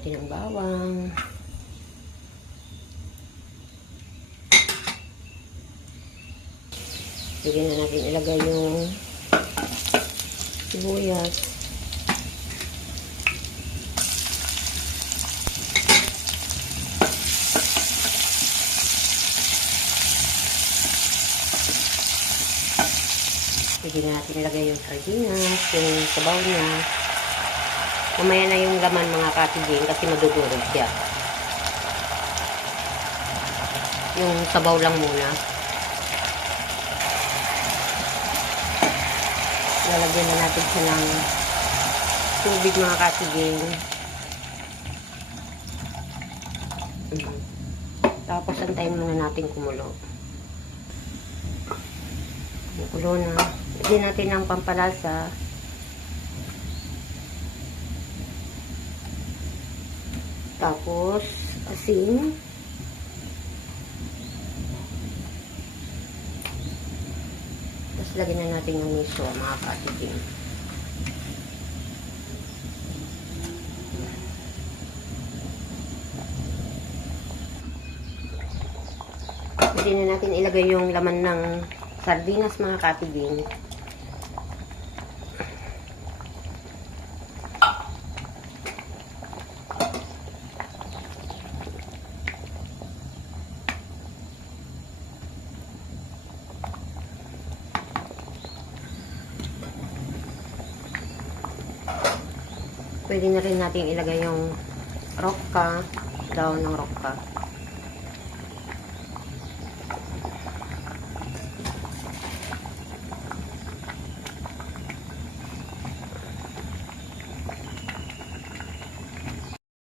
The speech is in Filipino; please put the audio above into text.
natin ang bawang. Pwede na natin ilagay yung sibuyas. Pwede na natin ilagay yung sardinas, yung sabaw niya. Mamaya na yung laman mga katiging kasi madudurog siya. Yung sabaw lang muna. Lalagyan na natin siya ng tubig mga katiging. Tapos antayin muna natin kumulo. Kumulo na. Lagyan natin ng pampalasa. Tapos asin. Tapos lagyan na natin yung miso mga katiging. Pwede na natin ilagay yung laman ng sardinas mga katiging. Pwede na rin natin ilagay yung rocka, daon ng rocka.